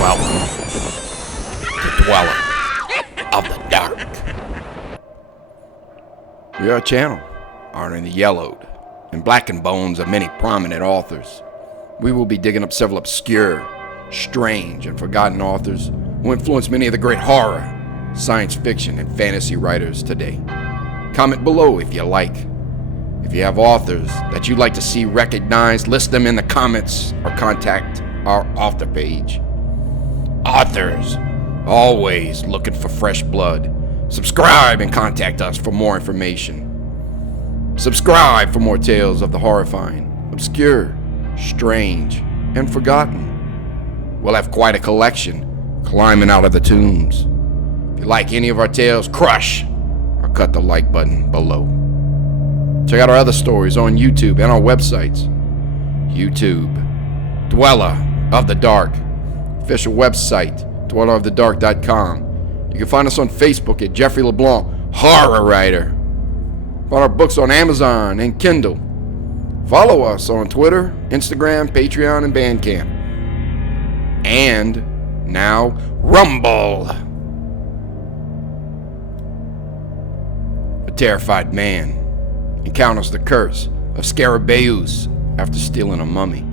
Welcome to Dweller of the Dark. We are a channel honoring the yellowed and blackened bones of many prominent authors. We will be digging up several obscure, strange, and forgotten authors who influenced many of the great horror, science fiction, and fantasy writers today. Comment below if you like. If you have authors that you'd like to see recognized, list them in the comments or contact our author page. Authors, always looking for fresh blood. Subscribe and contact us for more information. Subscribe for more tales of the horrifying, obscure, strange, and forgotten. We'll have quite a collection climbing out of the tombs. If you like any of our tales, crush or cut the like button below. Check out our other stories on YouTube and our websites. YouTube, Dweller of the Dark. Official website, dwellerofthedark.com. You can find us on Facebook at Jeffrey LeBlanc, Horror Writer. Find our books on Amazon and Kindle. Follow us on Twitter, Instagram, Patreon, and Bandcamp. And now, Rumble. A terrified man encounters the curse of Scarabaeus after stealing a mummy.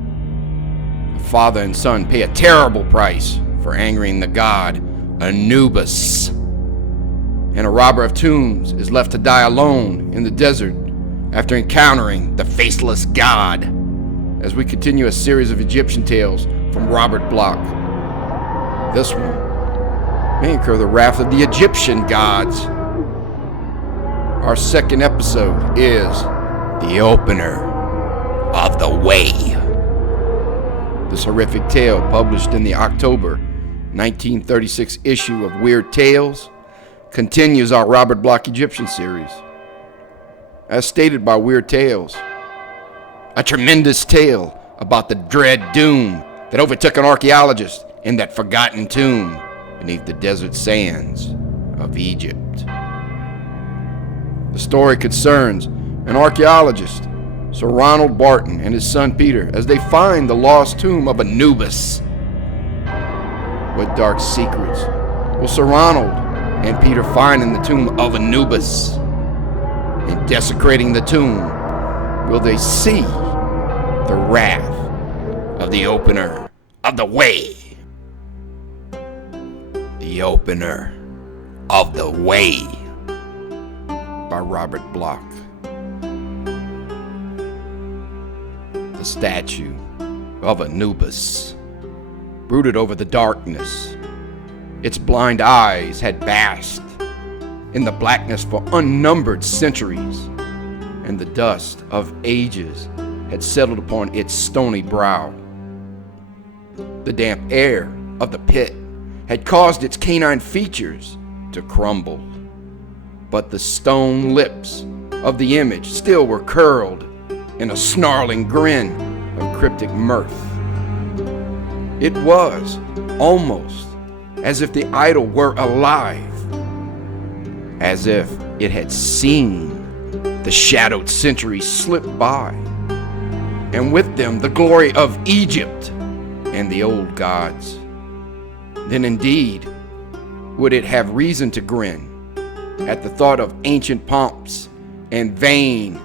A father and son pay a terrible price for angering the god Anubis. And a robber of tombs is left to die alone in the desert after encountering the Faceless God, as we continue a series of Egyptian tales from Robert Bloch. This one may incur the wrath of the Egyptian gods. Our second episode is The Opener of the Way. This horrific tale, published in the October 1936 issue of Weird Tales, continues our Robert Bloch Egyptian series. As stated by Weird Tales, a tremendous tale about the dread doom that overtook an archaeologist in that forgotten tomb beneath the desert sands of Egypt. The story concerns an archaeologist, Sir Ronald Barton, and his son Peter as they find the lost tomb of Anubis. What dark secrets will Sir Ronald and Peter find in the tomb of Anubis? In desecrating the tomb, will they see the wrath of the Opener of the Way? The Opener of the Way by Robert Bloch. The statue of Anubis brooded over the darkness. Its blind eyes had basked in the blackness for unnumbered centuries, and the dust of ages had settled upon its stony brow. The damp air of the pit had caused its canine features to crumble, but the stone lips of the image still were curled in a snarling grin of cryptic mirth. It was almost as if the idol were alive, as if it had seen the shadowed centuries slip by, and with them the glory of Egypt and the old gods. Then indeed would it have reason to grin at the thought of ancient pomps and vain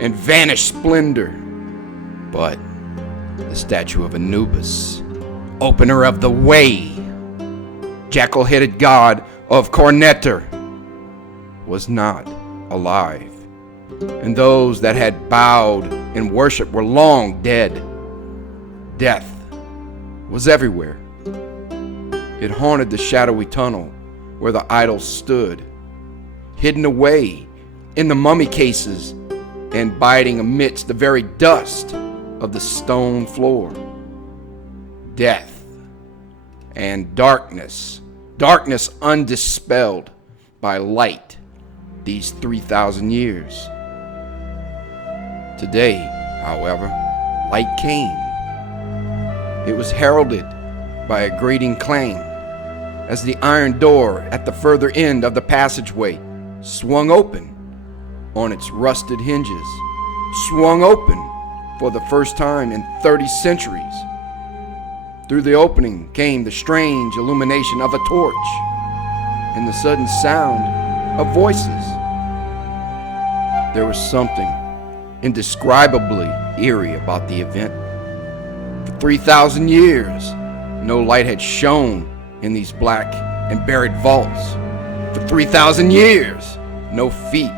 and vanished splendor. But the statue of Anubis, Opener of the Way, jackal-headed god of Corneter, was not alive, and those that had bowed in worship were long dead. Death was everywhere. It haunted the shadowy tunnel where the idols stood, hidden away in the mummy cases and biding amidst the very dust of the stone floor. Death and darkness undispelled by light these 3,000 years. Today, however, light came. It was heralded by a grating clang as the iron door at the further end of the passageway swung open on its rusted hinges, swung open for the first time in 30 centuries. Through the opening came the strange illumination of a torch and the sudden sound of voices. There was something indescribably eerie about the event. For 3,000 years, no light had shone in these black and buried vaults. For 3,000 years, no feet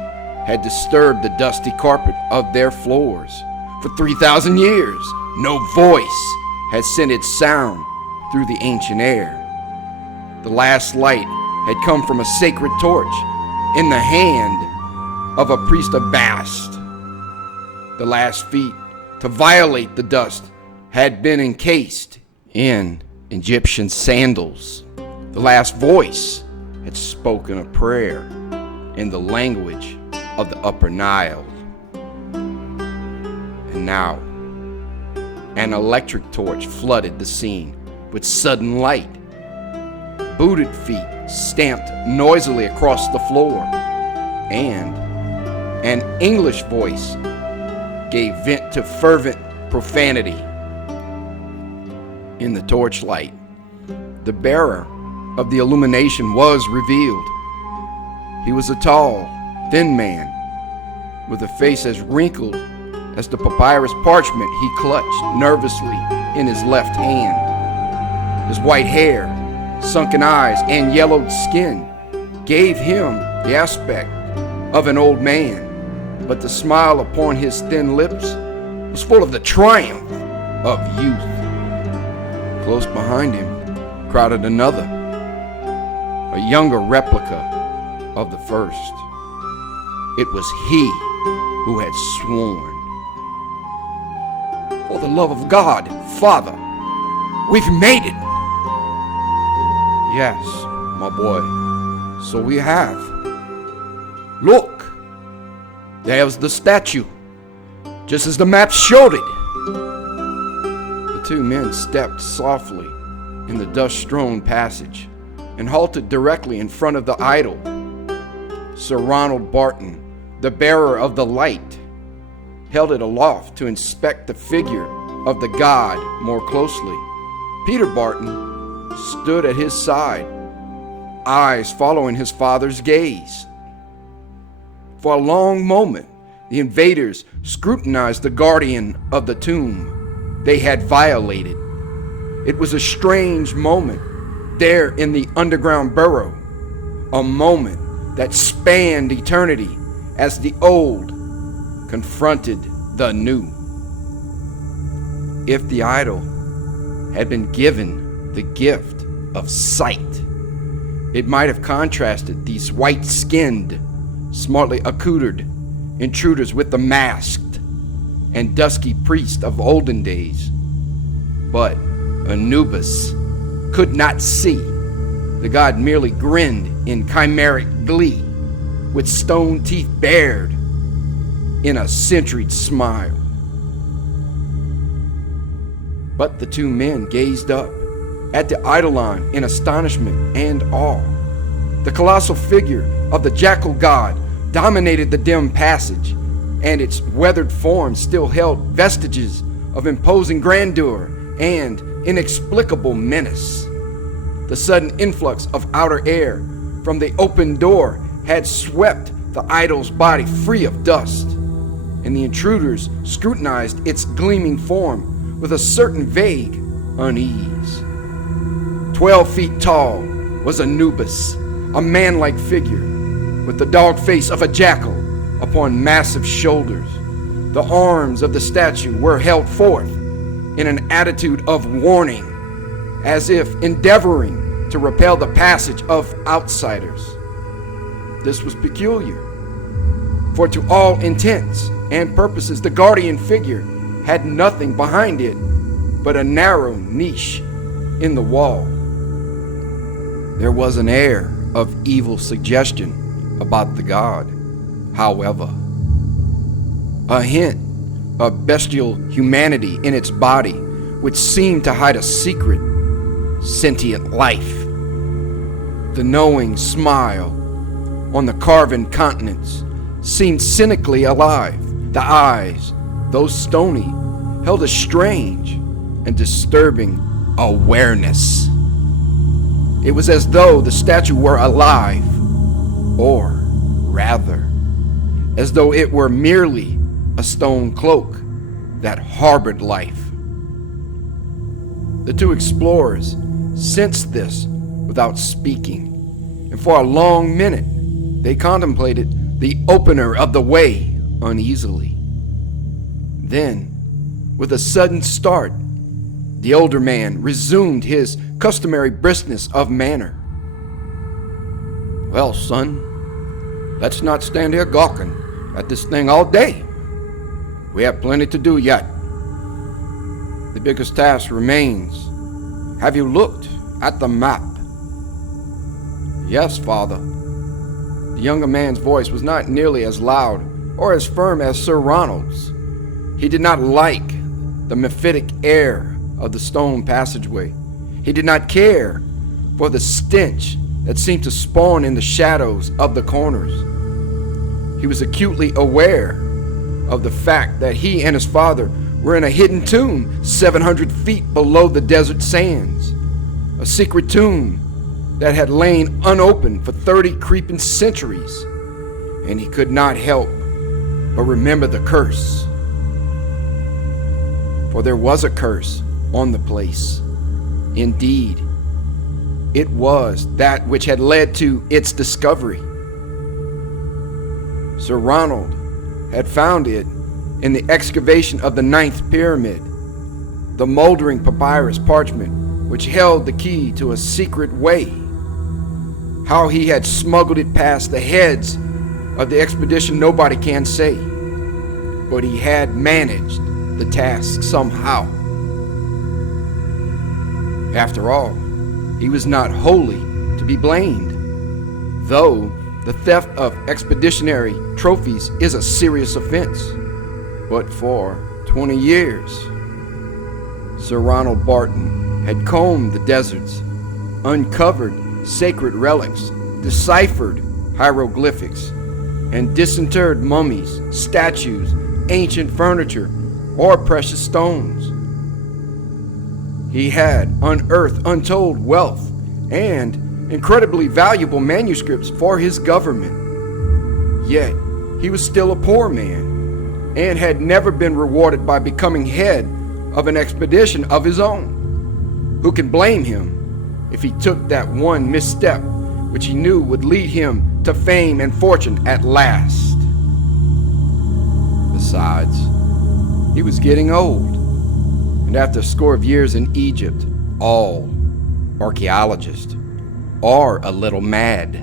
had disturbed the dusty carpet of their floors. For 3,000 years, no voice had sent its sound through the ancient air. The last light had come from a sacred torch in the hand of a priest of Bast. The last feet to violate the dust had been encased in Egyptian sandals. The last voice had spoken a prayer in the language of the Upper Nile. And now, an electric torch flooded the scene with sudden light. Booted feet stamped noisily across the floor, and an English voice gave vent to fervent profanity. In the torchlight, the bearer of the illumination was revealed. He was a tall, thin man with a face as wrinkled as the papyrus parchment he clutched nervously in his left hand. His white hair, sunken eyes, and yellowed skin gave him the aspect of an old man, but the smile upon his thin lips was full of the triumph of youth. Close behind him crowded another, a younger replica of the first. It was he who had sworn, "For the love of God, Father, we've made it." "Yes, my boy, so we have. Look, there's the statue, just as the map showed it." The two men stepped softly in the dust-strewn passage and halted directly in front of the idol. Sir Ronald Barton, the bearer of the light, held it aloft to inspect the figure of the god more closely. Peter Barton stood at his side, eyes following his father's gaze. For a long moment, the invaders scrutinized the guardian of the tomb they had violated. It was a strange moment there in the underground burrow, a moment that spanned eternity as the old confronted the new. If the idol had been given the gift of sight, it might have contrasted these white-skinned, smartly accoutred intruders with the masked and dusky priest of olden days. But Anubis could not see. The god merely grinned in chimeric glee, with stone teeth bared in a centuried smile. But the two men gazed up at the eidolon in astonishment and awe. The colossal figure of the jackal god dominated the dim passage, and its weathered form still held vestiges of imposing grandeur and inexplicable menace. The sudden influx of outer air from the open door had swept the idol's body free of dust, and the intruders scrutinized its gleaming form with a certain vague unease. 12 feet tall was Anubis, a man-like figure with the dog face of a jackal upon massive shoulders. The arms of the statue were held forth in an attitude of warning, as if endeavoring to repel the passage of outsiders. This was peculiar, for to all intents and purposes, the guardian figure had nothing behind it but a narrow niche in the wall. There was an air of evil suggestion about the god, however, a hint of bestial humanity in its body, which seemed to hide a secret, sentient life. The knowing smile on the carven countenance seemed cynically alive. The eyes, though stony, held a strange and disturbing awareness. It was as though the statue were alive, or rather, as though it were merely a stone cloak that harbored life. The two explorers sensed this without speaking, and for a long minute they contemplated the opener of the way uneasily. Then, with a sudden start, the older man resumed his customary briskness of manner. "Well, son, let's not stand here gawking at this thing all day. We have plenty to do yet. The biggest task remains. Have you looked at the map?" "Yes, father." The younger man's voice was not nearly as loud or as firm as Sir Ronald's. He did not like the mephitic air of the stone passageway. He did not care for the stench that seemed to spawn in the shadows of the corners. He was acutely aware of the fact that he and his father were in a hidden tomb 700 feet below the desert sands, a secret tomb that had lain unopened for 30 creeping centuries, and he could not help but remember the curse. For there was a curse on the place. Indeed, it was that which had led to its discovery. Sir Ronald had found it in the excavation of the 9th pyramid, the moldering papyrus parchment which held the key to a secret way. How he had smuggled it past the heads of the expedition nobody can say, but he had managed the task somehow. After all, he was not wholly to be blamed, though the theft of expeditionary trophies is a serious offense. But for 20 years, Sir Ronald Barton had combed the deserts, uncovered sacred relics, deciphered hieroglyphics, and disinterred mummies, statues, ancient furniture, or precious stones. He had unearthed untold wealth and incredibly valuable manuscripts for his government. Yet, he was still a poor man and had never been rewarded by becoming head of an expedition of his own. Who can blame him if he took that one misstep which he knew would lead him to fame and fortune at last? Besides, he was getting old, and after a score of years in Egypt, all archaeologists are a little mad.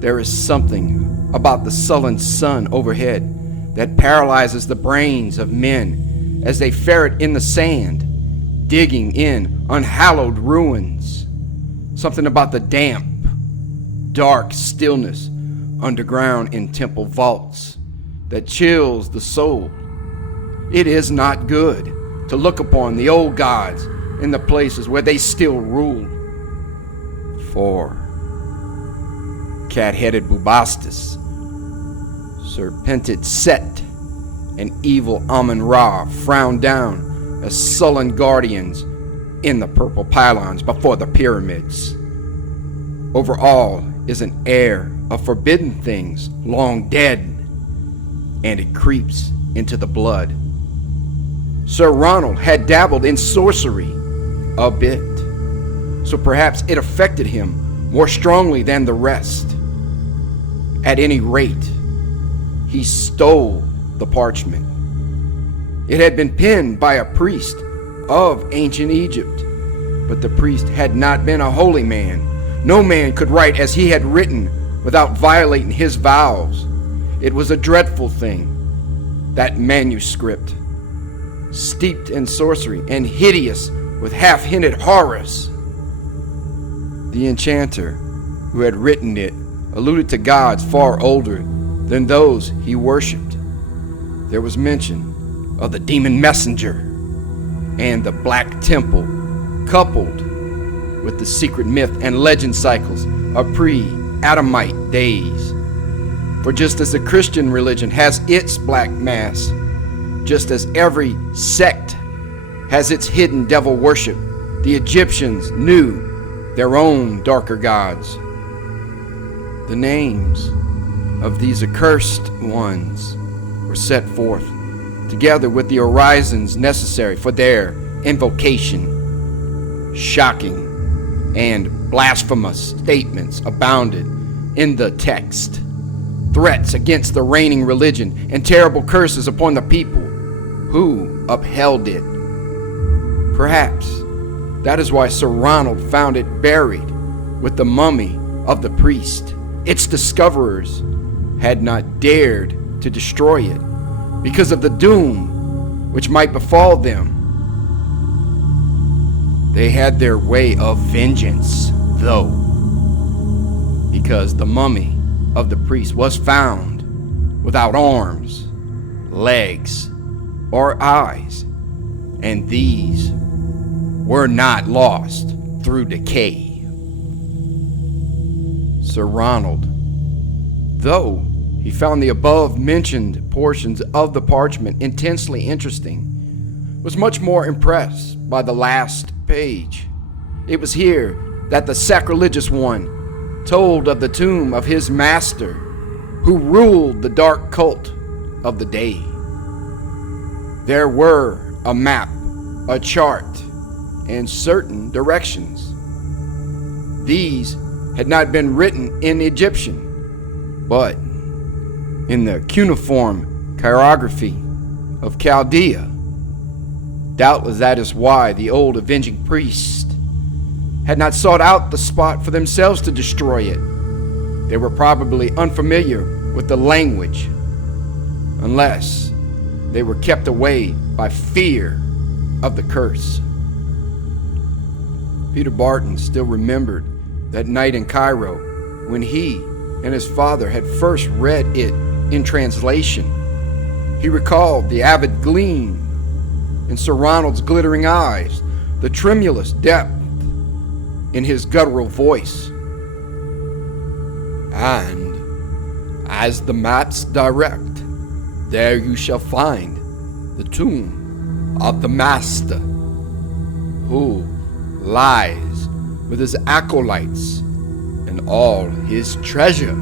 There is something about the sullen sun overhead that paralyzes the brains of men as they ferret in the sand, digging in unhallowed ruins. Something about the damp, dark stillness underground in temple vaults that chills the soul. It is not good to look upon the old gods in the places where they still rule. For cat-headed Bubastis, serpented Set, and evil Amun-Ra frown down as sullen guardians in the purple pylons before the pyramids. Over all is an air of forbidden things long dead, and it creeps into the blood. Sir Ronald had dabbled in sorcery a bit, so perhaps it affected him more strongly than the rest. At any rate, he stole the parchment. It had been penned by a priest of ancient Egypt, but the priest had not been a holy man. No man could write as he had written without violating his vows. It was a dreadful thing, that manuscript, steeped in sorcery and hideous with half-hinted horrors. The enchanter who had written it alluded to gods far older than those he worshipped. There was mention of the demon messenger and the Black Temple, coupled with the secret myth and legend cycles of pre-Adamite days. For just as the Christian religion has its Black Mass, just as every sect has its hidden devil worship, the Egyptians knew their own darker gods. The names of these accursed ones were set forth, together with the orisons necessary for their invocation. Shocking and blasphemous statements abounded in the text. Threats against the reigning religion and terrible curses upon the people who upheld it. Perhaps that is why Sir Ronald found it buried with the mummy of the priest. Its discoverers had not dared to destroy it because of the doom which might befall them. They had their way of vengeance, though, because the mummy of the priest was found without arms, legs, or eyes, and these were not lost through decay. Sir Ronald, though he found the above-mentioned portions of the parchment intensely interesting, was much more impressed by the last page. It was here that the sacrilegious one told of the tomb of his master, who ruled the dark cult of the day. There were a map, a chart, and certain directions. These had not been written in Egyptian, but in the cuneiform chirography of Chaldea. Doubtless that is why the old avenging priest had not sought out the spot for themselves to destroy it. They were probably unfamiliar with the language, unless they were kept away by fear of the curse. Peter Barton still remembered that night in Cairo when he and his father had first read it in translation. He recalled the avid gleam in Sir Ronald's glittering eyes, the tremulous depth in his guttural voice. And as the maps direct, there you shall find the tomb of the master, who lies with his acolytes and all his treasure.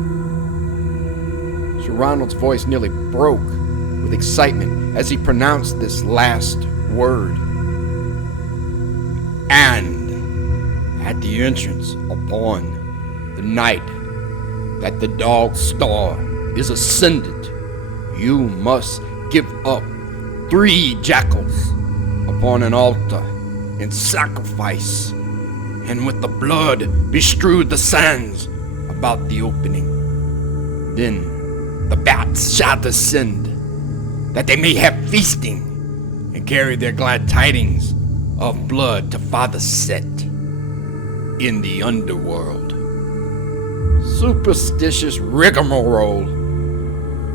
Sir Ronald's voice nearly broke with excitement as he pronounced this last word. And at the entrance upon the night that the dog star is ascendant, you must give up 3 jackals upon an altar in sacrifice, and with the blood bestrew the sands about the opening. Then the bats shall descend, that they may have feasting, and carry their glad tidings of blood to Father Set in the underworld. Superstitious rigmarole,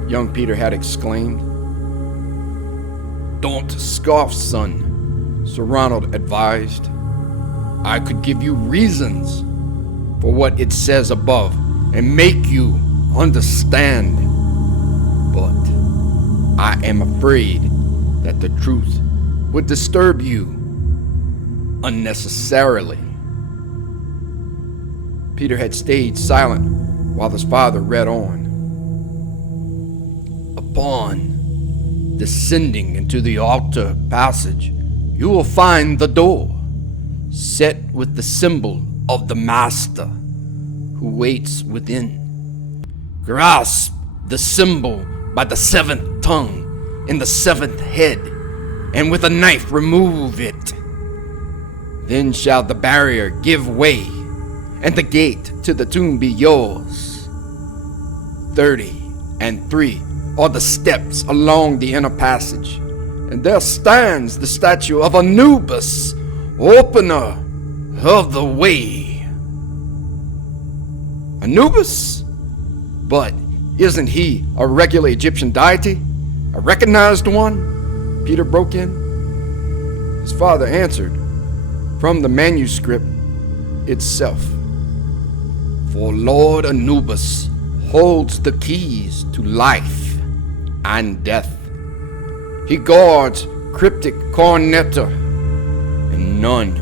young Peter had exclaimed. Don't scoff, son, Sir Ronald advised. I could give you reasons for what it says above and make you understand, but I am afraid that the truth would disturb you unnecessarily. Peter had stayed silent while his father read on. Upon descending into the altar passage, you will find the door set with the symbol of the master who waits within. Grasp the symbol by the 7th tongue in the 7th head, and with a knife remove it. Then shall the barrier give way, and the gate to the tomb be yours. 33 are the steps along the inner passage, and there stands the statue of Anubis, opener of the way. Anubis? But isn't he a regular Egyptian deity? A recognized one? Peter broke in. His father answered from the manuscript itself. For Lord Anubis holds the keys to life and death. He guards cryptic corneta, and none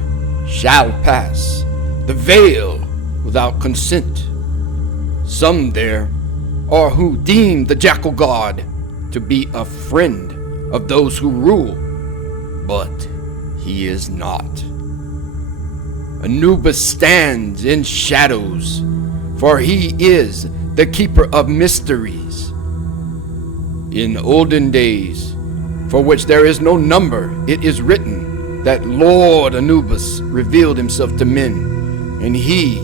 shall pass the veil without consent. Some there are who deem the jackal god to be a friend of those who rule, but he is not. Anubis stands in shadows, for he is the keeper of mysteries. In olden days, for which there is no number, it is written that Lord Anubis revealed himself to men, and he,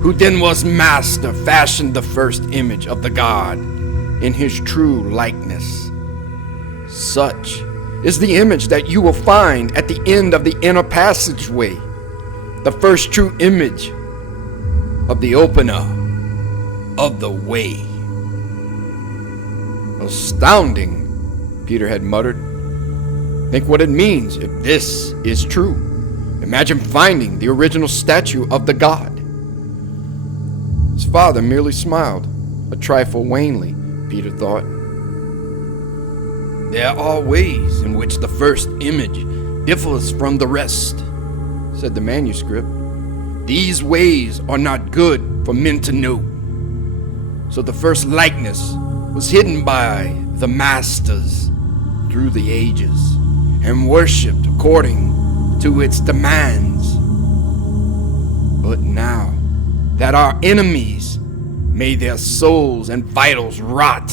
who then was master, fashioned the first image of the god in his true likeness. Such is the image that you will find at the end of the inner passageway, the first true image of the opener of the way. Astounding, Peter had muttered. Think what it means if this is true. Imagine finding the original statue of the god. His father merely smiled, a trifle wanly, Peter thought. There are ways in which the first image differs from the rest, said the manuscript. These ways are not good for men to know. So the first likeness was hidden by the masters through the ages and worshipped according to its demands. But now that our enemies, may their souls and vitals rot,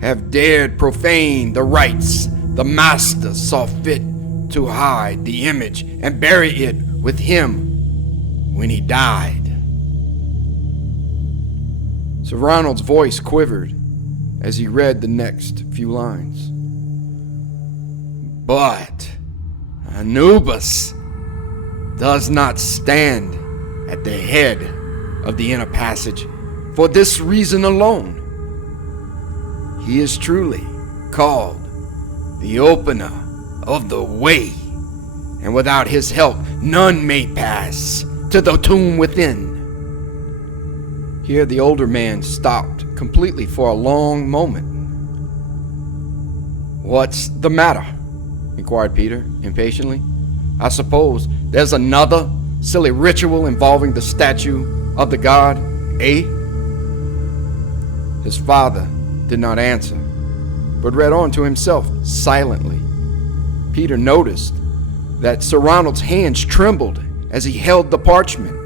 have dared profane the rites the master saw fit to hide the image and bury it with him when he died. Sir Ronald's voice quivered as he read the next few lines. But Anubis does not stand at the head of the inner passage for this reason alone. He is truly called the opener of the way, and without his help none may pass to the tomb within. Here the older man stopped completely for a long moment. What's the matter? Inquired Peter impatiently. I suppose there's another silly ritual involving the statue of the god, eh? His father did not answer, but read on to himself silently. Peter noticed that Sir Ronald's hands trembled as he held the parchment,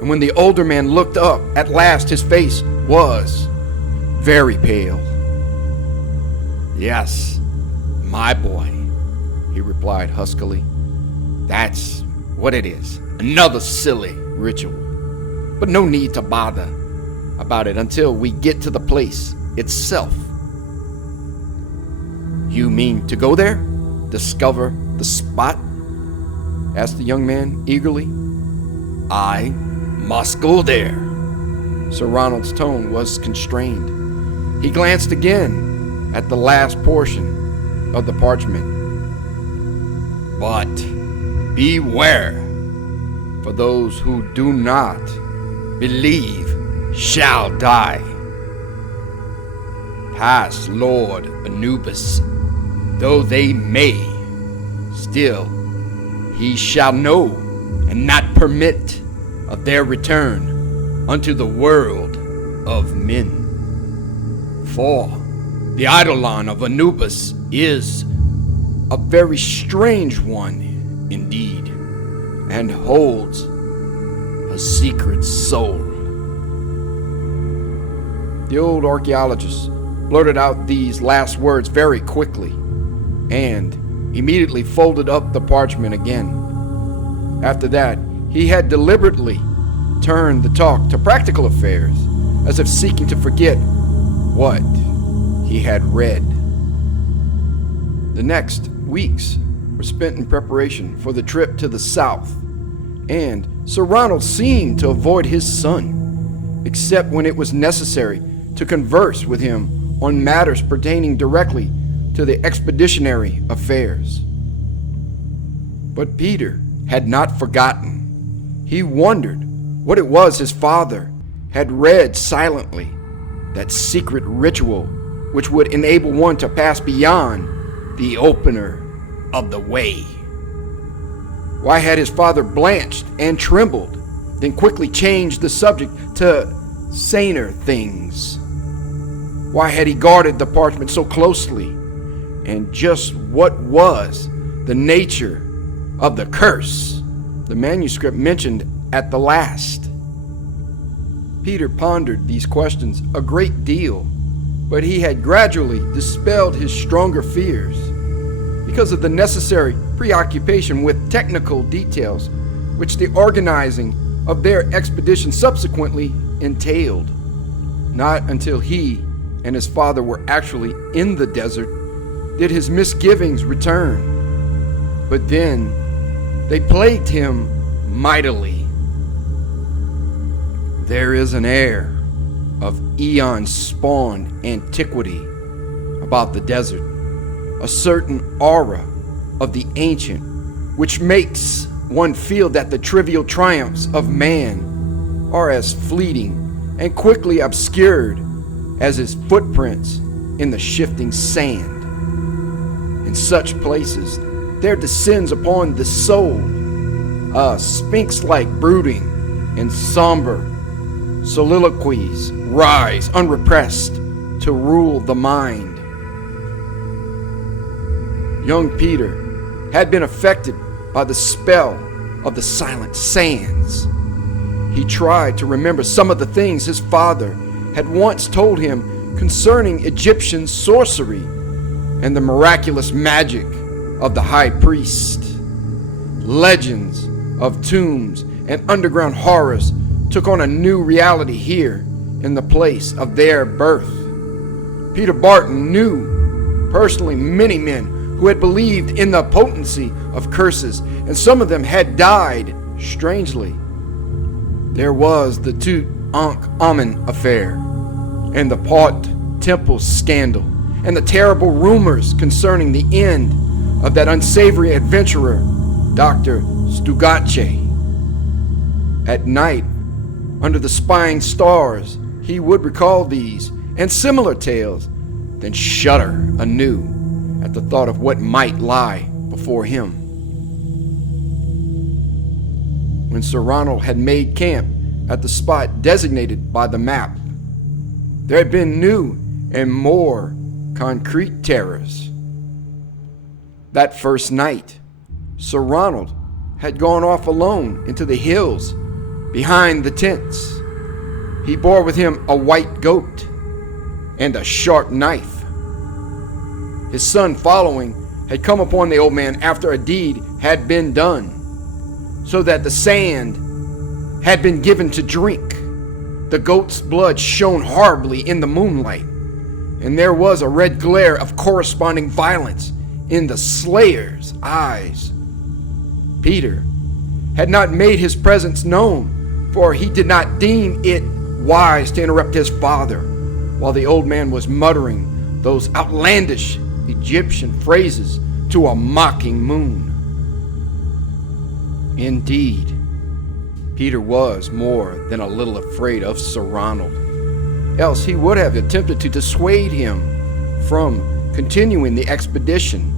and when the older man looked up, at last his face was very pale. Yes, my boy, he replied huskily. That's what it is, another silly ritual. But no need to bother about it until we get to the place itself. You mean to go there? Discover the spot? Asked the young man eagerly. I must go there. Sir Ronald's tone was constrained. He glanced again at the last portion of the parchment. But beware, for those who do not believe shall die. Past Lord Anubis, though they may, still he shall know and not permit of their return unto the world of men. For the eidolon of Anubis is a very strange one indeed, and holds a secret soul. The old archaeologist blurted out these last words very quickly, and immediately folded up the parchment again. After that, he had deliberately turned the talk to practical affairs, as if seeking to forget what he had read. The next weeks were spent in preparation for the trip to the south, and Sir Ronald seemed to avoid his son, except when it was necessary to converse with him on matters pertaining directly to the expeditionary affairs. But Peter had not forgotten. He wondered what it was his father had read silently, that secret ritual which would enable one to pass beyond the opener of the way. Why had his father blanched and trembled, then quickly changed the subject to saner things? Why had he guarded the parchment so closely? And just what was the nature of the curse the manuscript mentioned at the last? Peter pondered these questions a great deal, but he had gradually dispelled his stronger fears because of the necessary preoccupation with technical details which the organizing of their expedition subsequently entailed. Not until he and his father were actually in the desert did his misgivings return. But then they plagued him mightily. There is an air of eon-spawned antiquity about the desert, a certain aura of the ancient, which makes one feel that the trivial triumphs of man are as fleeting and quickly obscured as his footprints in the shifting sand. In such places, there descends upon the soul a sphinx-like brooding, and somber soliloquies rise unrepressed to rule the mind. Young Peter had been affected by the spell of the silent sands. He tried to remember some of the things his father had once told him concerning Egyptian sorcery and the miraculous magic of the high priest. Legends of tombs and underground horrors took on a new reality here in the place of their birth. Peter Barton knew personally many men who had believed in the potency of curses, and some of them had died strangely. There was the Tutankhamun affair, and the Pot Temple scandal, and the terrible rumors concerning the end of that unsavory adventurer, Dr. Stugace. At night, under the spying stars, he would recall these and similar tales, then shudder anew at the thought of what might lie before him. When Sir Ronald had made camp at the spot designated by the map, there had been new and more concrete terrors. That first night, Sir Ronald had gone off alone into the hills behind the tents. He bore with him a white goat and a sharp knife. His son, following, had come upon the old man after a deed had been done, so that the sand had been given to drink. The goat's blood shone horribly in the moonlight, and there was a red glare of corresponding violence in the slayer's eyes. Peter had not made his presence known, for he did not deem it wise to interrupt his father while the old man was muttering those outlandish Egyptian phrases to a mocking moon. Indeed, Peter was more than a little afraid of Sir Ronald, else he would have attempted to dissuade him from continuing the expedition.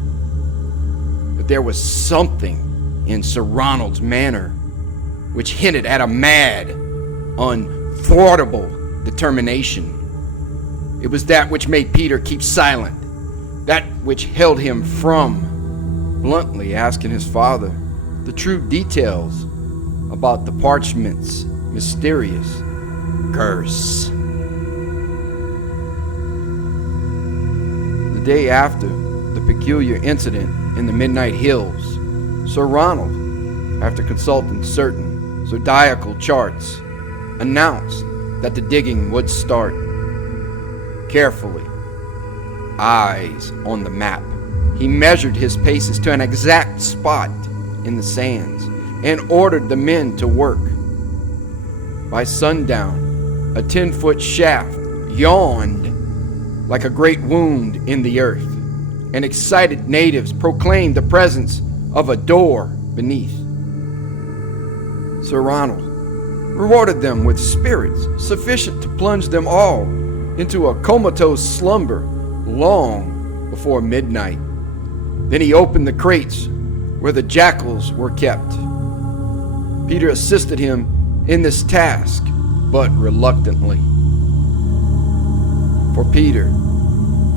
But there was something in Sir Ronald's manner which hinted at a mad, unthwartable determination. It was that which made Peter keep silent, that which held him from bluntly asking his father the true details about the parchment's mysterious curse. The day after the peculiar incident in the Midnight Hills, Sir Ronald, after consulting certain zodiacal charts, announced that the digging would start. Carefully, eyes on the map, he measured his paces to an exact spot in the sands and ordered the men to work. By sundown, a 10-foot shaft yawned like a great wound in the earth, and excited natives proclaimed the presence of a door beneath. Sir Ronald rewarded them with spirits sufficient to plunge them all into a comatose slumber long before midnight. Then he opened the crates, where the jackals were kept. Peter assisted him in this task, but reluctantly. For Peter,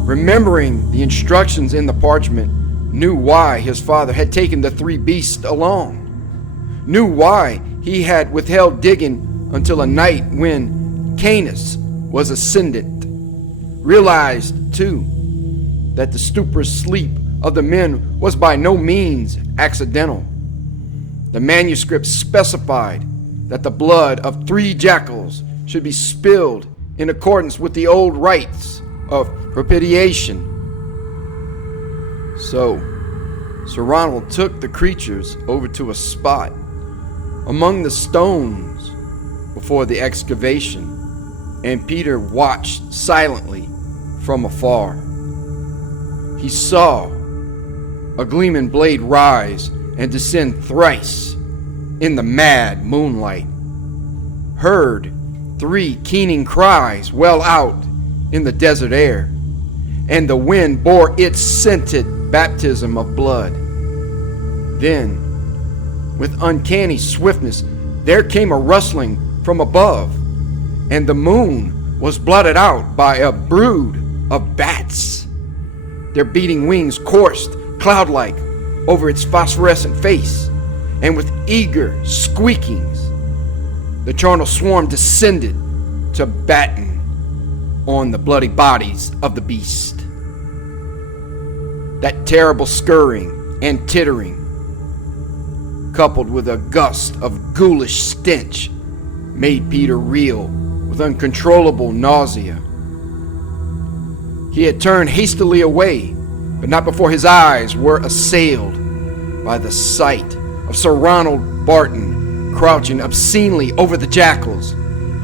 remembering the instructions in the parchment, knew why his father had taken the three beasts along, knew why he had withheld digging until a night when Canis was ascendant, realized, too, that the stupor sleep of the men was by no means accidental. The manuscript specified that the blood of 3 jackals should be spilled in accordance with the old rites of propitiation. So, Sir Ronald took the creatures over to a spot among the stones before the excavation, and Peter watched silently from afar. He saw a gleaming blade rise and descend thrice in the mad moonlight, heard 3 keening cries well out in the desert air, and the wind bore its scented baptism of blood. Then, with uncanny swiftness, there came a rustling from above, and the moon was blotted out by a brood of bats. Their beating wings coursed cloud-like over its phosphorescent face, and with eager squeakings, the charnel swarm descended to batten on the bloody bodies of the beast. That terrible scurrying and tittering, coupled with a gust of ghoulish stench, made Peter reel with uncontrollable nausea. He had turned hastily away, but not before his eyes were assailed by the sight of Sir Ronald Barton crouching obscenely over the jackals,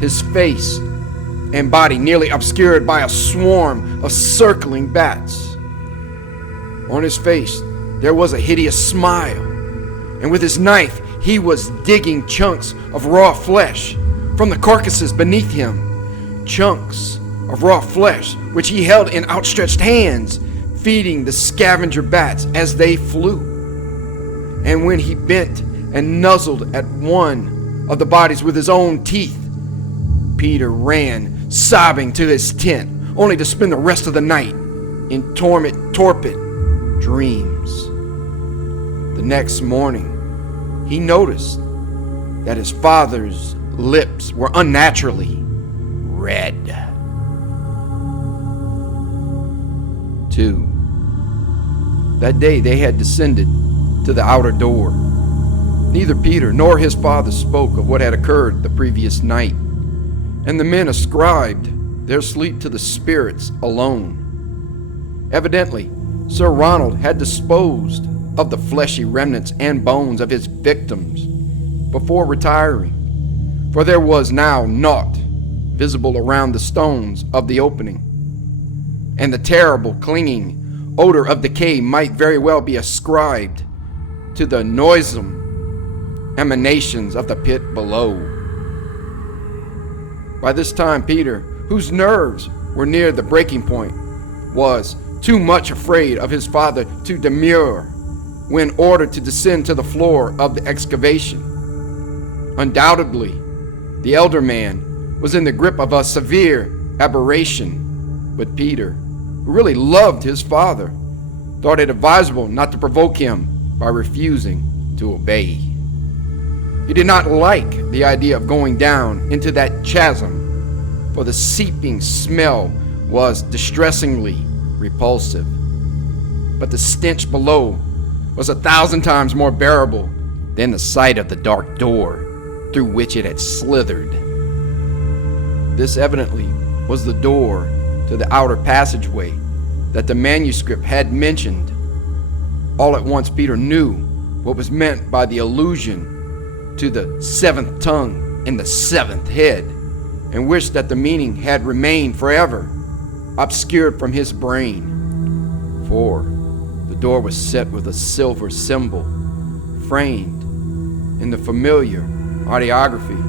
his face and body nearly obscured by a swarm of circling bats. On his face there was a hideous smile, and with his knife he was digging chunks of raw flesh from the carcasses beneath him, chunks of raw flesh which he held in outstretched hands, feeding the scavenger bats as they flew. And when he bent and nuzzled at one of the bodies with his own teeth, Peter ran sobbing to his tent, only to spend the rest of the night in torpid dreams. The next morning, he noticed that his father's lips were unnaturally red. 2. That day they had descended to the outer door. Neither Peter nor his father spoke of what had occurred the previous night, and the men ascribed their sleep to the spirits alone. Evidently, Sir Ronald had disposed of the fleshy remnants and bones of his victims before retiring, for there was now naught visible around the stones of the opening, and the terrible clinging odor of decay might very well be ascribed to the noisome emanations of the pit below. By this time, Peter, whose nerves were near the breaking point, was too much afraid of his father to demur when ordered to descend to the floor of the excavation. Undoubtedly, the elder man was in the grip of a severe aberration, but Peter, who really loved his father, thought it advisable not to provoke him by refusing to obey. He did not like the idea of going down into that chasm, for the seeping smell was distressingly repulsive. But the stench below was 1,000 times more bearable than the sight of the dark door through which it had slithered. This evidently was the door to the outer passageway that the manuscript had mentioned. All at once Peter knew what was meant by the allusion to the 7th tongue and the 7th head, and wished that the meaning had remained forever obscured from his brain. For the door was set with a silver symbol framed in the familiar ideography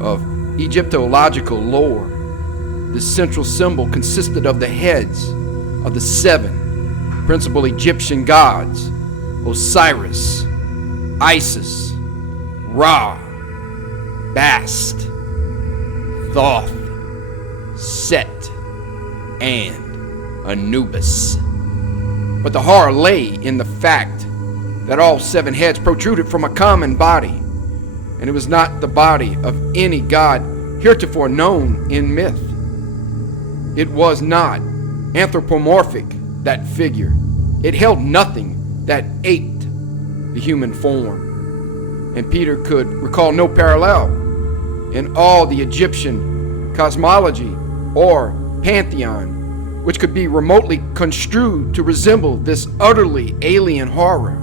of Egyptological lore. This central symbol consisted of the heads of the 7 principal Egyptian gods: Osiris, Isis, Ra, Bast, Thoth, Set, and Anubis. But the horror lay in the fact that all 7 heads protruded from a common body, and it was not the body of any god heretofore known in myth. It was not anthropomorphic, that figure. It held nothing that ate the human form, and Peter could recall no parallel in all the Egyptian cosmology or pantheon which could be remotely construed to resemble this utterly alien horror.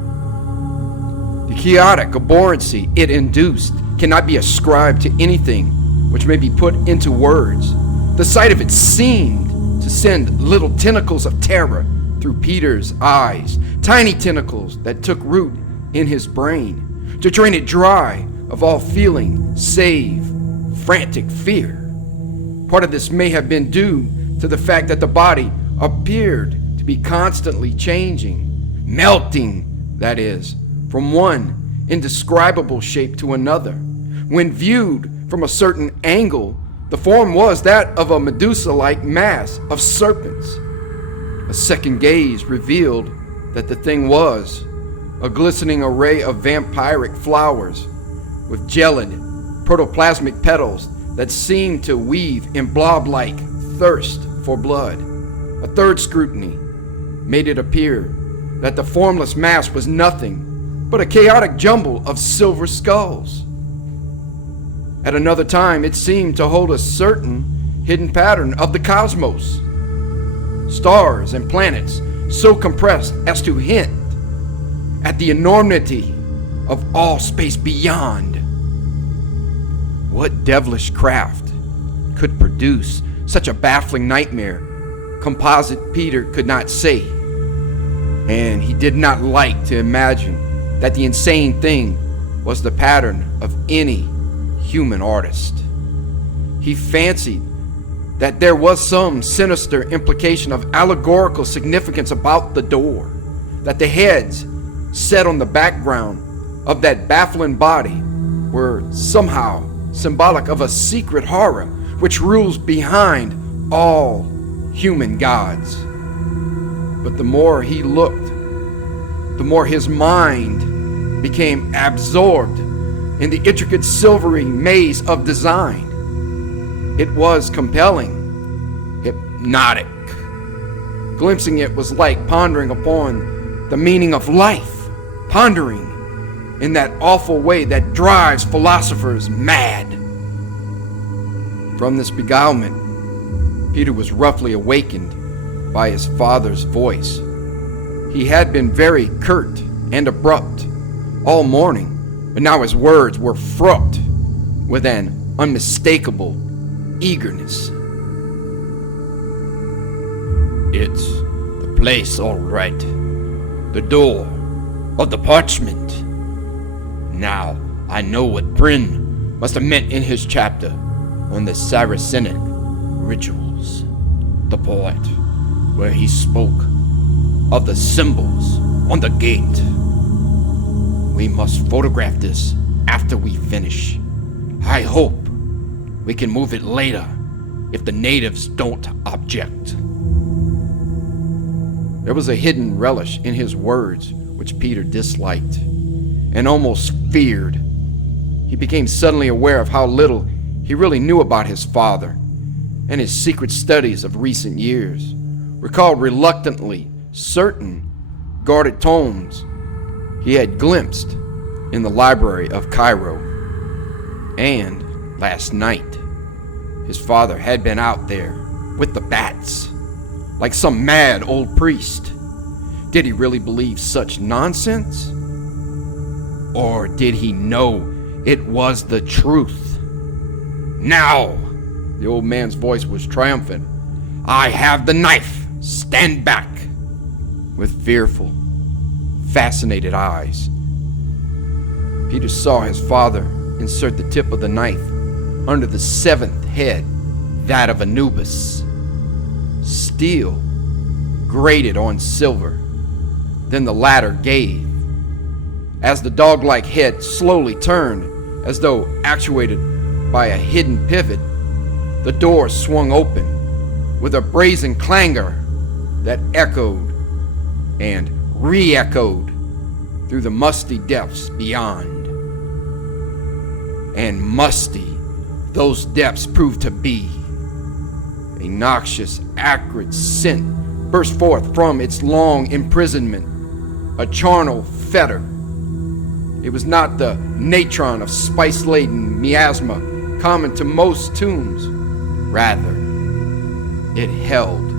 The chaotic abhorrency it induced cannot be ascribed to anything which may be put into words. The sight of it seemed to send little tentacles of terror through Peter's eyes, tiny tentacles that took root in his brain, to drain it dry of all feeling save frantic fear. Part of this may have been due to the fact that the body appeared to be constantly changing, melting, that is, from one indescribable shape to another. When viewed from a certain angle, the form was that of a Medusa-like mass of serpents. A second gaze revealed that the thing was a glistening array of vampiric flowers with gelid, protoplasmic petals that seemed to weave in blob-like thirst for blood. A third scrutiny made it appear that the formless mass was nothing but a chaotic jumble of silver skulls. At another time, it seemed to hold a certain hidden pattern of the cosmos. Stars and planets so compressed as to hint at the enormity of all space beyond. What devilish craft could produce such a baffling nightmare composite Peter could not say, and he did not like to imagine that the insane thing was the pattern of any human artist. He fancied that there was some sinister implication of allegorical significance about the door, that the heads set on the background of that baffling body were somehow symbolic of a secret horror which rules behind all human gods. But the more he looked, the more his mind became absorbed in the intricate silvery maze of design. It was compelling, hypnotic. Glimpsing it was like pondering upon the meaning of life, pondering in that awful way that drives philosophers mad. From this beguilement, Peter was roughly awakened by his father's voice. He had been very curt and abrupt all morning, but now his words were fraught with an unmistakable eagerness. It's the place, all right. The door of the parchment. Now I know what Bryn must have meant in his chapter on the Saracenic rituals. The part where he spoke of the symbols on the gate. We must photograph this after we finish. I hope we can move it later if the natives don't object. There was a hidden relish in his words which Peter disliked and almost feared. He became suddenly aware of how little he really knew about his father, and his secret studies of recent years recalled reluctantly certain guarded tomes he had glimpsed in the library of Cairo. And last night, his father had been out there with the bats, like some mad old priest. Did he really believe such nonsense? Or did he know it was the truth? Now, the old man's voice was triumphant. I have the knife. Stand back. With fearful, fascinated eyes, Peter saw his father insert the tip of the knife under the 7th head, that of Anubis. Steel grated on silver. Then the latter gave As the dog-like head slowly turned, as though actuated by a hidden pivot, the door swung open with a brazen clangor that echoed and re-echoed through the musty depths beyond. And musty those depths proved to be. A noxious, acrid scent burst forth from its long imprisonment, a charnel fetter. It was not the natron of spice-laden miasma common to most tombs. Rather, it held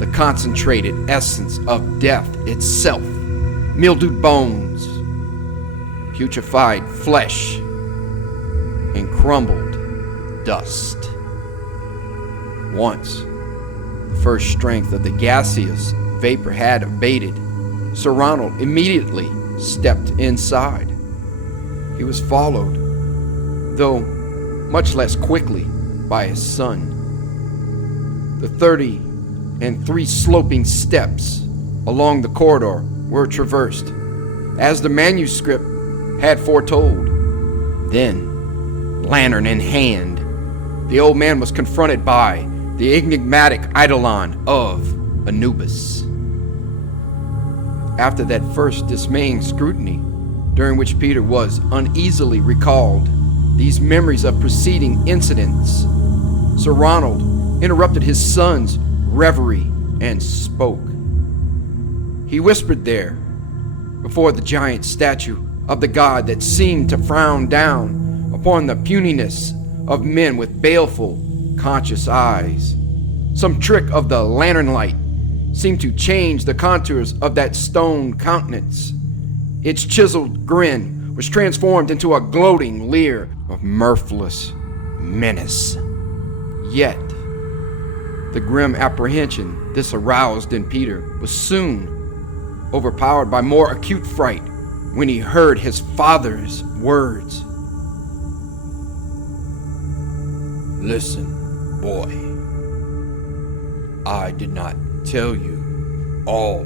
the concentrated essence of death itself, mildewed bones, putrefied flesh, and crumbled dust. Once, the first strength of the gaseous vapor had abated, Sir Ronald immediately stepped inside. He was followed, though much less quickly, by his son. The 33 sloping steps along the corridor were traversed, as the manuscript had foretold. Then, lantern in hand, the old man was confronted by the enigmatic eidolon of Anubis. After that first dismaying scrutiny, during which Peter was uneasily recalled these memories of preceding incidents, Sir Ronald interrupted his son's reverie and spoke. He whispered there, before the giant statue of the god that seemed to frown down upon the puniness of men with baleful, conscious eyes. Some trick of the lantern light seemed to change the contours of that stone countenance. Its chiseled grin was transformed into a gloating leer of mirthless menace. Yet, the grim apprehension this aroused in Peter was soon overpowered by more acute fright when he heard his father's words. Listen, boy. I did not tell you all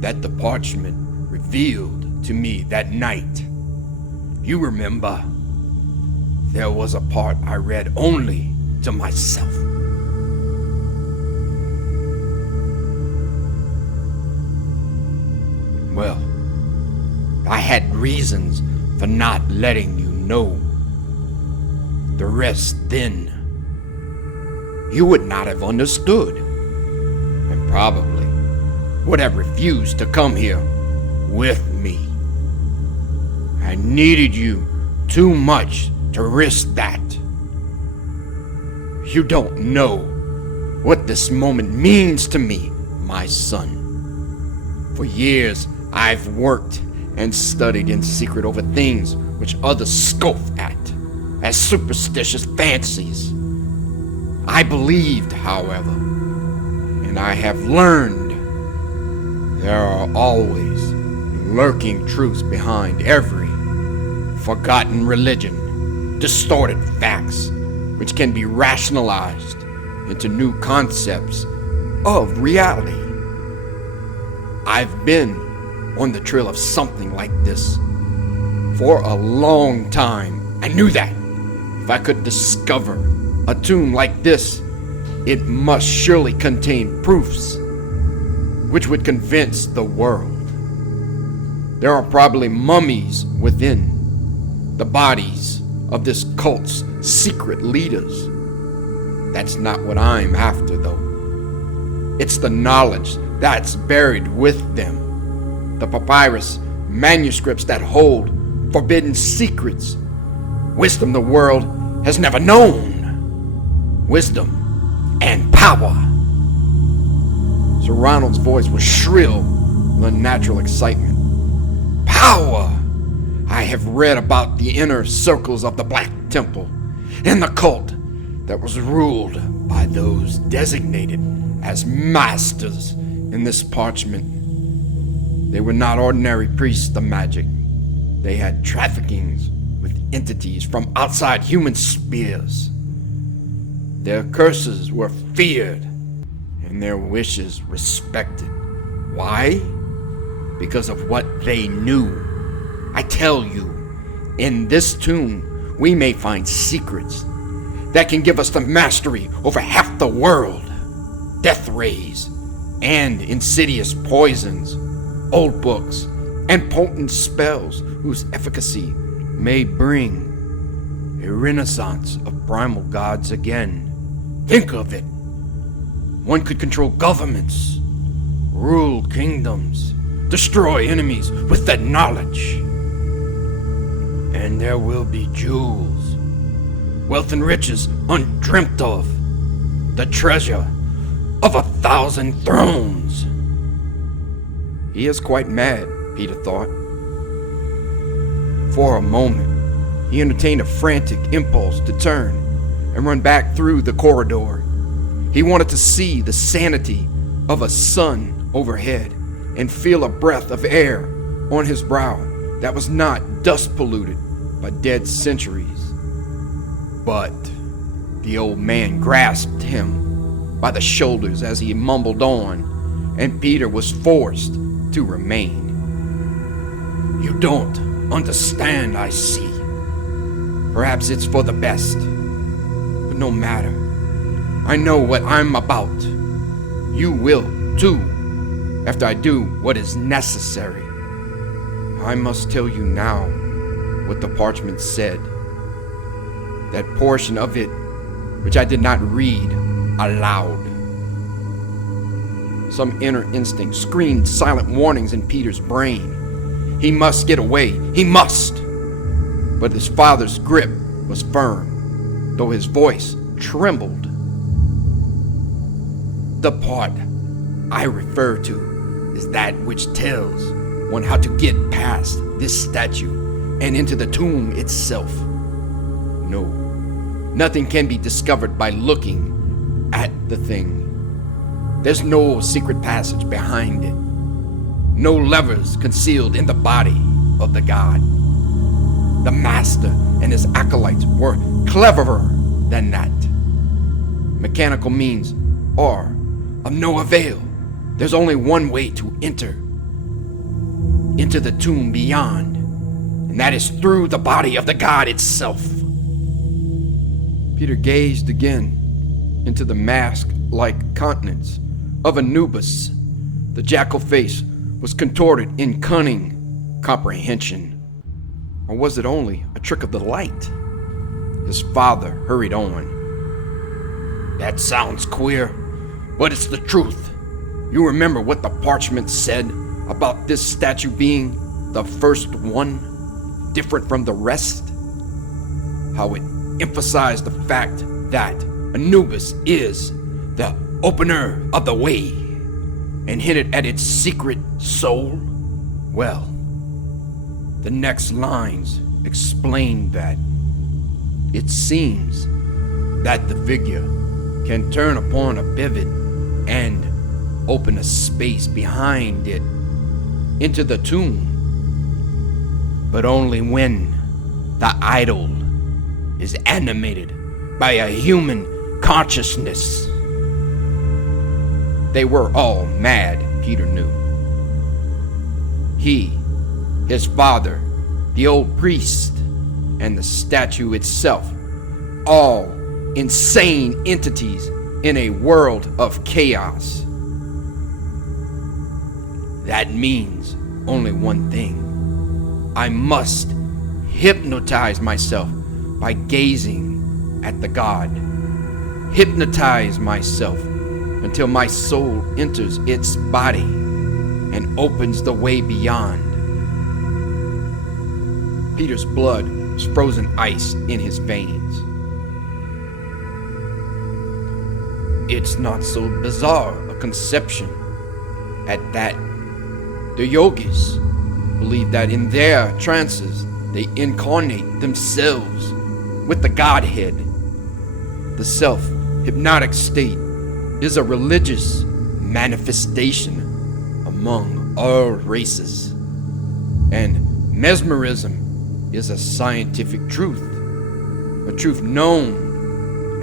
that the parchment revealed to me that night. You remember, there was a part I read only to myself. Well, I had reasons for not letting you know. The rest then, you would not have understood, and probably would have refused to come here with me. I needed you too much to risk that. You don't know what this moment means to me, my son. For years, I've worked and studied in secret over things which others scoff at as superstitious fancies. I believed, however, and I have learned, there are always lurking truths behind every forgotten religion, distorted facts which can be rationalized into new concepts of reality. I've been on the trail of something like this for a long time. I knew that if I could discover a tomb like this, it must surely contain proofs which would convince the world. There are probably mummies within, the bodies of this cult's secret leaders. That's not what I'm after, though. It's the knowledge that's buried with them. The papyrus manuscripts that hold forbidden secrets. Wisdom the world has never known. Wisdom and power. Sir Ronald's voice was shrill with unnatural excitement. Power! I have read about the inner circles of the Black Temple and the cult that was ruled by those designated as masters in this parchment. They were not ordinary priests of magic. They had traffickings with entities from outside human spheres. Their curses were feared and their wishes respected. Why? Because of what they knew. I tell you, in this tomb we may find secrets that can give us the mastery over half the world. Death rays and insidious poisons, old books and potent spells whose efficacy may bring a renaissance of primal gods again. Think of it. One could control governments, rule kingdoms, destroy enemies with that knowledge. And there will be jewels, wealth and riches undreamt of, the treasure of 1,000 thrones. He is quite mad, Peter thought. For a moment, he entertained a frantic impulse to turn and run back through the corridor. He wanted to see the sanity of a sun overhead and feel a breath of air on his brow that was not dust polluted by dead centuries. But the old man grasped him by the shoulders as he mumbled on, and Peter was forced to remain. You don't understand, I see. Perhaps it's for the best, but no matter. I know what I'm about. You will, too, after I do what is necessary. I must tell you now what the parchment said. That portion of it which I did not read aloud. Some inner instinct screamed silent warnings in Peter's brain. He must get away. He must. But his father's grip was firm, though his voice trembled. The part I refer to is that which tells one how to get past this statue and into the tomb itself. No, nothing can be discovered by looking at the thing. There's no secret passage behind it. No levers concealed in the body of the god. The master and his acolytes were cleverer than that. Mechanical means are of no avail. There's only one way to enter into the tomb beyond, and that is through the body of the god itself. Peter gazed again into the mask-like countenance of Anubis. The jackal face was contorted in cunning comprehension. Or was it only a trick of the light? His father hurried on. That sounds queer, but it's the truth. You remember what the parchment said about this statue being the first one, different from the rest? How it emphasized the fact that Anubis is the opener of the way, and hinted at its secret soul? Well, the next lines explain that. It seems that the figure can turn upon a pivot and open a space behind it into the tomb, but only when the idol is animated by a human consciousness. They were all mad, Peter knew. He, his father, the old priest, and the statue itself, all insane entities in a world of chaos. That means only one thing. I must hypnotize myself by gazing at the god. Hypnotize myself until my soul enters its body and opens the way beyond. Peter's blood was frozen ice in his veins. It's not so bizarre a conception at that. The yogis believe that in their trances they incarnate themselves with the Godhead. The self-hypnotic state is a religious manifestation among all races, and mesmerism is a scientific truth, a truth known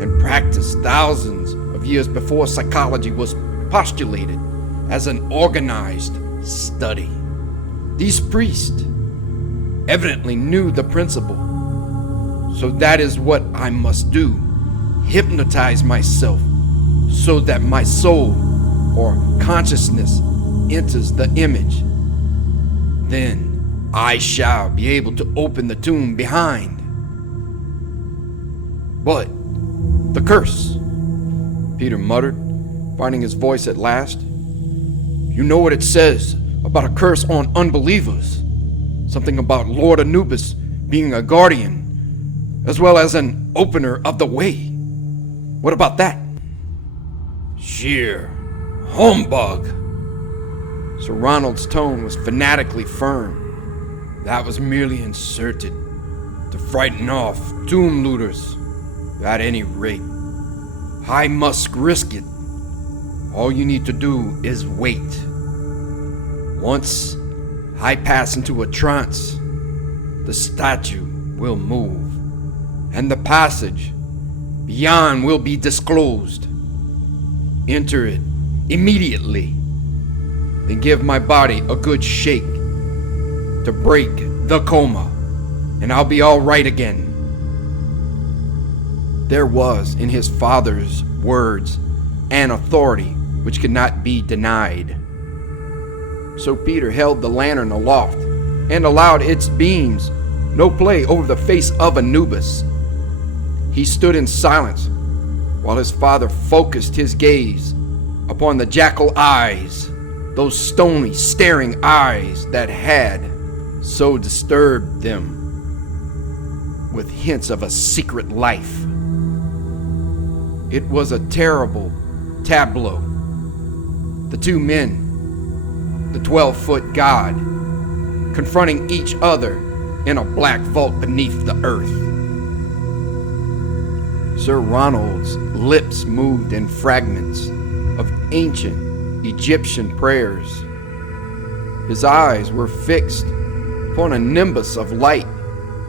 and practiced thousands of years before psychology was postulated as an organized study. These priests evidently knew the principle. So that is what I must do. Hypnotize myself so that my soul or consciousness enters the image. Then I shall be able to open the tomb behind. But the curse, Peter muttered, finding his voice at last. You know what it says about a curse on unbelievers? Something about Lord Anubis being a guardian, as well as an opener of the way. What about that? Sheer humbug. Sir Ronald's tone was fanatically firm. That was merely inserted to frighten off tomb looters. At any rate, I must risk it. All you need to do is wait. Once I pass into a trance, the statue will move, and the passage beyond will be disclosed. Enter it immediately, then give my body a good shake to break the coma, and I'll be all right again. There was in his father's words an authority which could not be denied. So Peter held the lantern aloft and allowed its beams no play over the face of Anubis. He stood in silence while his father focused his gaze upon the jackal eyes, those stony, staring eyes that had so disturbed them with hints of a secret life. It was a terrible tableau. The two men, the 12-foot god, confronting each other in a black vault beneath the earth. Sir Ronald's lips moved in fragments of ancient Egyptian prayers. His eyes were fixed upon a nimbus of light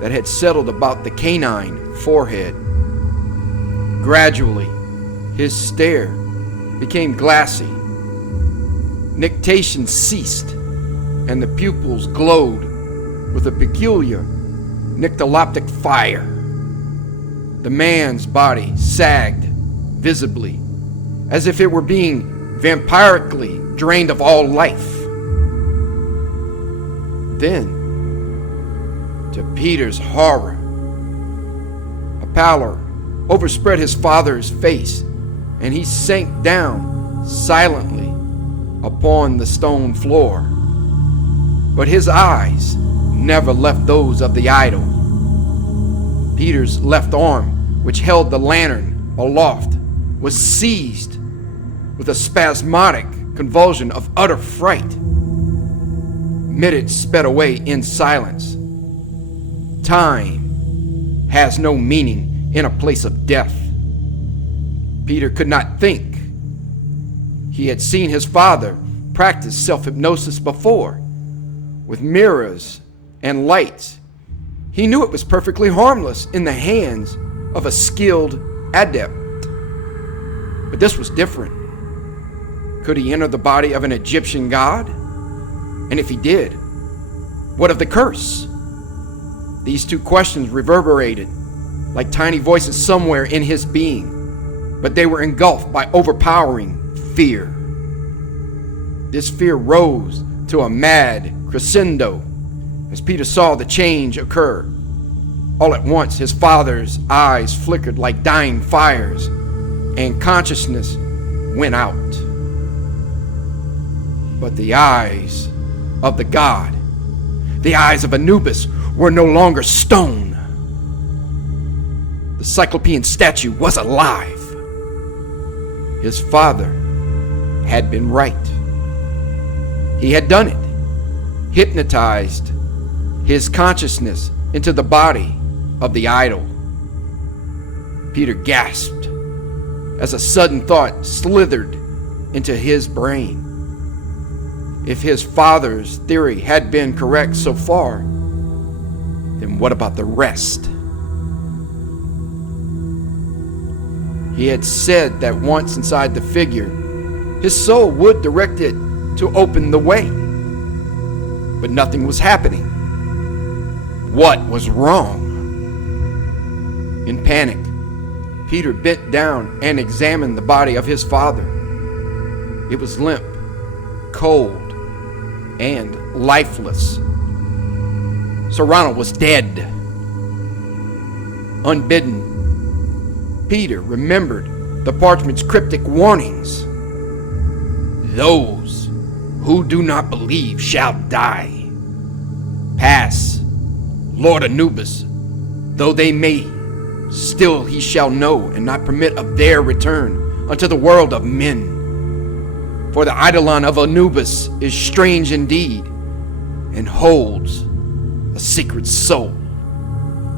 that had settled about the canine forehead. Gradually, his stare became glassy. Nictation ceased, and the pupils glowed with a peculiar nyctaloptic fire. The man's body sagged visibly, as if it were being vampirically drained of all life. Then, to Peter's horror, a pallor overspread his father's face, and he sank down silently upon the stone floor. But his eyes never left those of the idol. Peter's left arm, which held the lantern aloft, was seized with a spasmodic convulsion of utter fright. Minutes sped away in silence. Time has no meaning in a place of death. Peter could not think. He had seen his father practice self-hypnosis before, with mirrors and lights. He knew it was perfectly harmless in the hands of a skilled adept. But this was different. Could he enter the body of an Egyptian god? And if he did, what of the curse? These two questions reverberated like tiny voices somewhere in his being, but they were engulfed by overpowering fear. This fear rose to a mad crescendo as Peter saw the change occur. All at once, his father's eyes flickered like dying fires, and consciousness went out. But the eyes of the god, the eyes of Anubis, were no longer stone. The Cyclopean statue was alive. His father had been right. He had done it, hypnotized his consciousness into the body of the idol. Peter gasped as a sudden thought slithered into his brain. If his father's theory had been correct so far, then what about the rest? He had said that once inside the figure, his soul would direct it to open the way. But nothing was happening. What was wrong? In panic, Peter bent down and examined the body of his father. It was limp, cold, and lifeless. Sir Ronald was dead. Unbidden, Peter remembered the parchment's cryptic warnings. Those who do not believe shall die. Pass, Lord Anubis, though they may, still he shall know and not permit of their return unto the world of men. For the eidolon of Anubis is strange indeed, and holds a secret soul.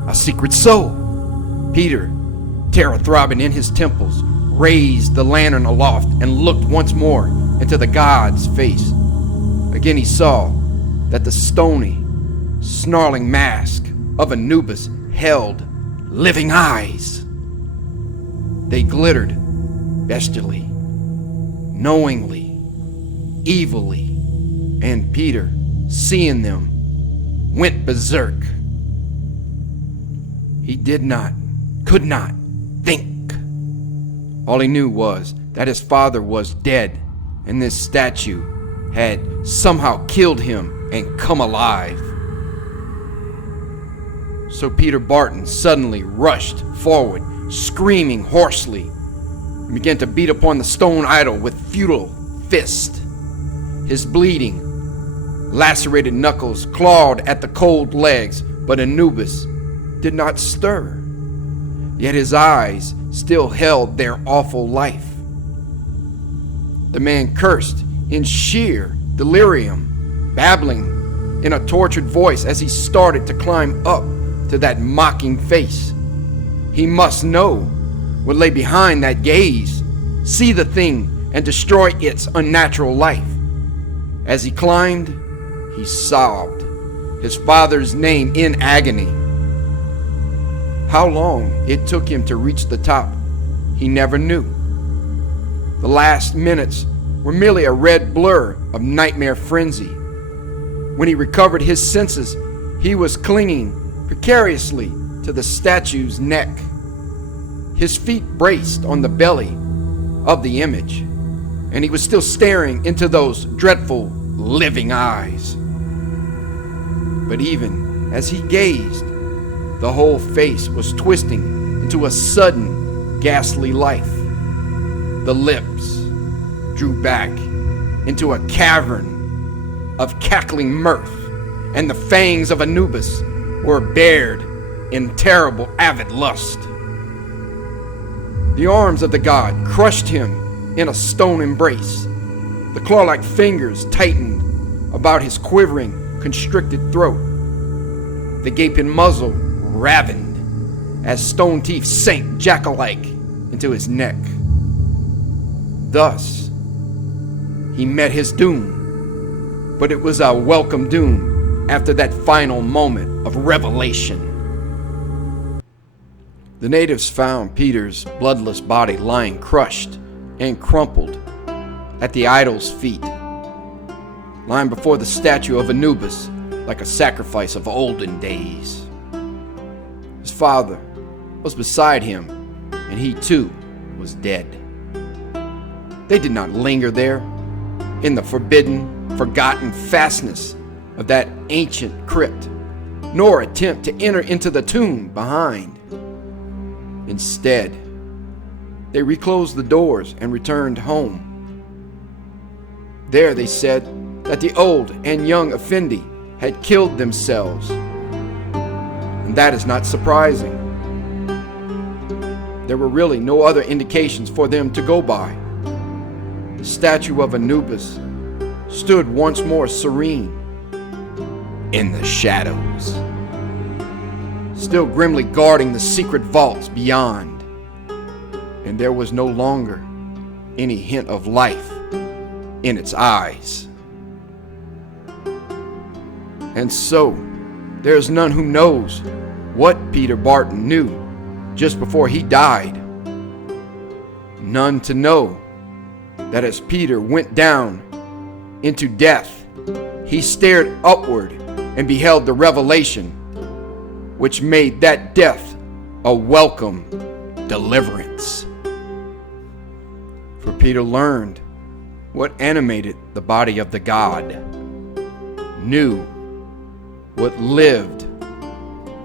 A secret soul. Peter, terror throbbing in his temples, raised the lantern aloft and looked once more into the god's face. Again he saw that the stony, snarling mask of Anubis held living eyes. They glittered bestially, knowingly, evilly, and Peter, seeing them, went berserk. He could not think. All he knew was that his father was dead, and this statue had somehow killed him and come alive. So Peter Barton suddenly rushed forward, screaming hoarsely, and began to beat upon the stone idol with futile fist. His bleeding, lacerated knuckles clawed at the cold legs, but Anubis did not stir. Yet his eyes still held their awful life. The man cursed in sheer delirium, babbling in a tortured voice as he started to climb up to that mocking face. He must know what lay behind that gaze, see the thing and destroy its unnatural life. As he climbed, he sobbed his father's name in agony. How long it took him to reach the top, he never knew. The last minutes were merely a red blur of nightmare frenzy. When he recovered his senses, he was clinging precariously to the statue's neck, his feet braced on the belly of the image, and he was still staring into those dreadful living eyes. But even as he gazed, the whole face was twisting into a sudden ghastly life. The lips drew back into a cavern of cackling mirth, and the fangs of Anubis were bared in terrible avid lust. The arms of the god crushed him in a stone embrace. The claw-like fingers tightened about his quivering, constricted throat. The gaping muzzle ravened as stone teeth sank jackal-like into his neck. Thus, he met his doom, but it was a welcome doom after that final moment of revelation. The natives found Peter's bloodless body lying crushed and crumpled at the idol's feet, lying before the statue of Anubis like a sacrifice of olden days. His father was beside him, and he too was dead. They did not linger there in the forbidden, forgotten fastness of that ancient crypt, nor attempt to enter into the tomb behind. Instead, they reclosed the doors and returned home. There they said that the old and young Effendi had killed themselves, and that is not surprising. There were really no other indications for them to go by. The statue of Anubis stood once more serene in the shadows, still grimly guarding the secret vaults beyond, and there was no longer any hint of life in its eyes. And so, there's none who knows what Peter Barton knew just before he died. None to know that as Peter went down into death, he stared upward and beheld the revelation which made that death a welcome deliverance. For Peter learned what animated the body of the God, knew what lived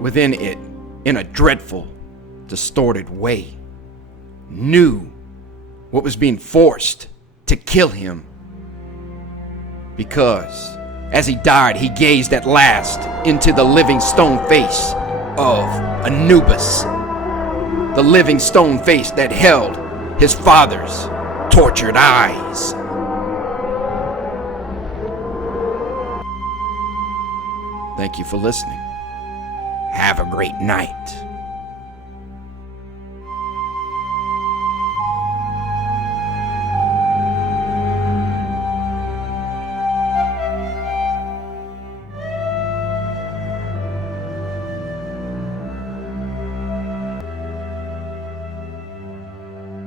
within it in a dreadful, distorted way, knew what was being forced to kill him. Because as he died, he gazed at last into the living stone face of Anubis, the living stone face that held his father's tortured eyes. Thank you for listening. Have a great night.